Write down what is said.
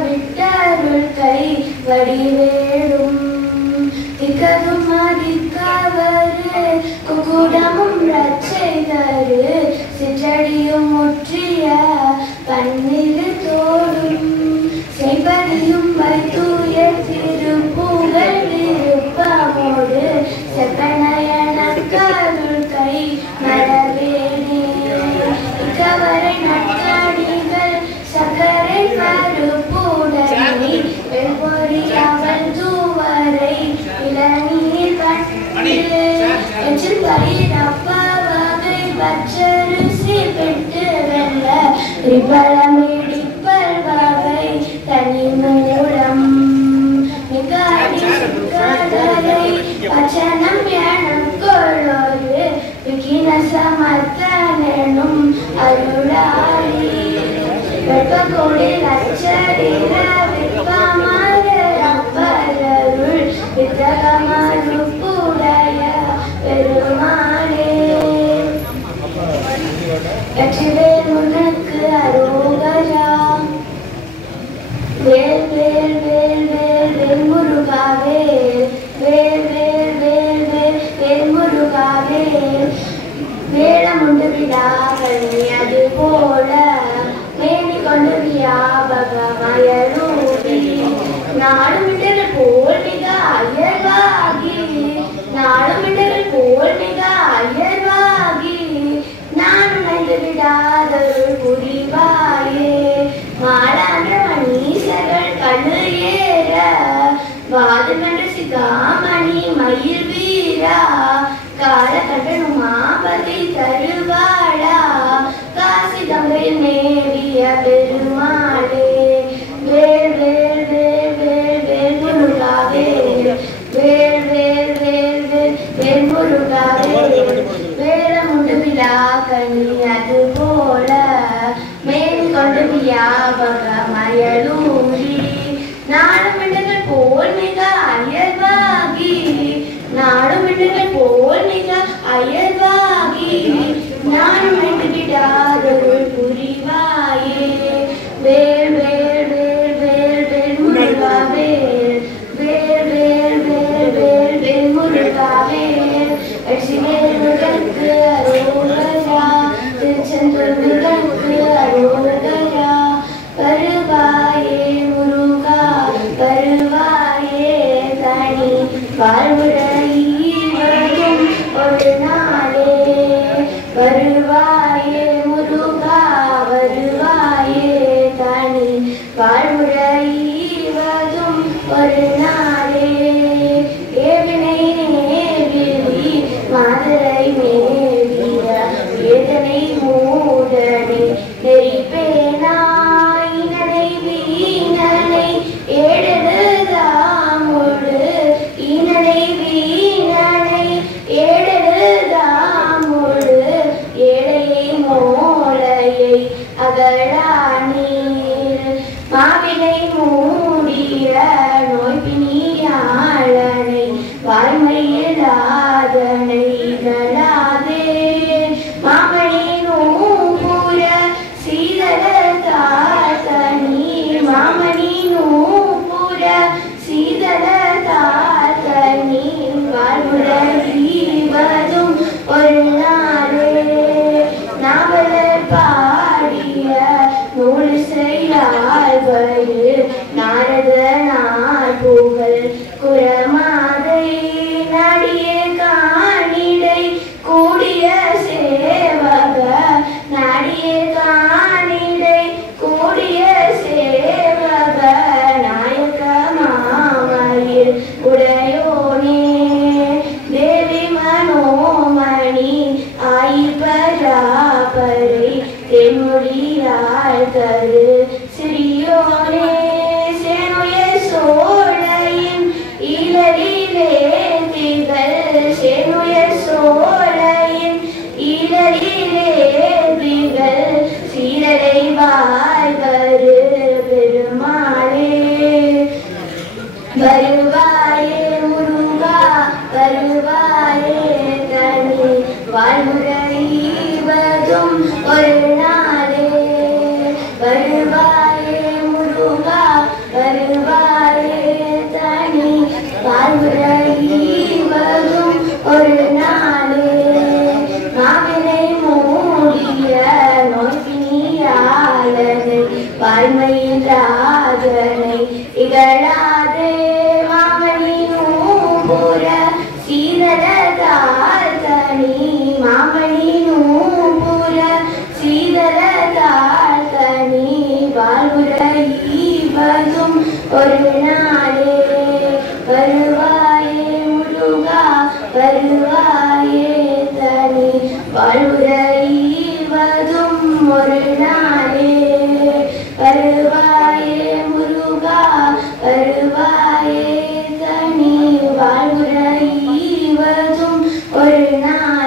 விட்டருள் கை வடிவேடும் திகதும் மதிக்கவரு குகுடமும் ரச்சை தரு சிற்றடியும் முற்றிய பன்னிரு தோடும் செய்படியும் வைத்தூய திருப்புகழ் இருப்பமோடு செப்பனயனக்கருள் கை மரவேணே இக்கவரை நற்கடிகள் சக்கரை பருப்புடனே வெண்பொறி அவள் தூவரை இளநீர் கண்டு எச்சில் பயிரப்ப வகை பச்சரிசி பெற்று வெல்ல ரிபலமிடிப்பல் வகை தனி மூலம் மிக அடிக்கடலை வச்சனம் எனும் கொள்ளோரு விகின சமர்த்தனும் அருளாளி வெப்பகோடி லட்சரீர விற்பமர அப்பருள் வித்தகமருப்புடைய பெருமாளே வெற்றிவேல் முனுக்கு அரோகரா வேல் வேல் வேல் வேல் வேல் முருகா வேல் வேல் வேல் வேல் வேல் வேல் முருகா வேல் வேளமுண்டு விடாகணி அது போல மேனி கொண்டு வியாபகமயரூபி நாடுமிட்டல் போல் மிக அயர்வாகி நாடுமிட்டல் போல் மிக அயர்வாகி நான் உணர்ந்து விடாதருள் புரிவாயே மாலான்ற மணீசர்கள் கண்ணு ஏற வாதுமென்ற சிகாமணி மயில் வீரா கால கட்டணுமாபதி தருவாளா காசி கங்கையில் மேவிய பெருமாளே வேல் வேல் வேல் வேல் வேல் முருகா வேல் வேல் வேல் வேல் வேல் வேல் முருகா வேல் வேளமுண்டு விழாக்கணி அது போல மேல் கொண்டு வியாபகமயலூரி நாடுமிட்டங்கள் போல் மிக அயர்வாகி நாடுமிட்டங்கள் போல் மிக அயர்வாகி நான் விட்டு விடாதருள் புரிவாயே வேல் வேல் வேல் வேல் வேல் முருகா வேல் வேல் வேல் வேல் வேல் வேல் முருகா வேல் வெற்றிவேல் முருகனுக்கு அரோகரா திருச்செந்தூர் முருகனுக்கு அரோகரா வருவாயே முருகா வருவாயே தனி வாழ்வுடையவரும் ஒரு நாளே வருவாயே முருகா வருவாயே தனி வாழ்வுடையவரும் ஒரு நாளே ஏவினை நேவிலி மாதரை மேவிய வேதனை மூடனை நெறிப்பேனாயினனை வீணனை ஏடெழுதாமுடு ஈனனை வீணனை ஏடெழுதாமுடு ஏழையை மோளையை அகழானீர் மாவினை மூடிய நோய்பிணியாளனை வாய்மையிலாதனை இகழாதே மாமணி நூபுர சீதள தாத்தனி மாமணி நூபுர சீதள தாத்தனி வாழ்வுடையவதும் ஒரு நாளே நாவலர் பாடிய நூல் செய்யாள்வயிர் நாரத நாள் புகழ் குரமாதை நடிய காணிடை கூடிய சேவக நடிய காணிடை கூடிய சேவக நாயக மாமயில் உடையோனே தேவி மனோமணி ஆயிபராபரை தென்மொழியாள் தரு சிறியோனே ஒரு நாளே வருவாயே முருகா வருவாயே தனி வாழ்வுரைவதும் ஒரு நாளே வருவாயே முருகா வருவாயே தனி வாழ்வுரைவதும் ஒரு நாள்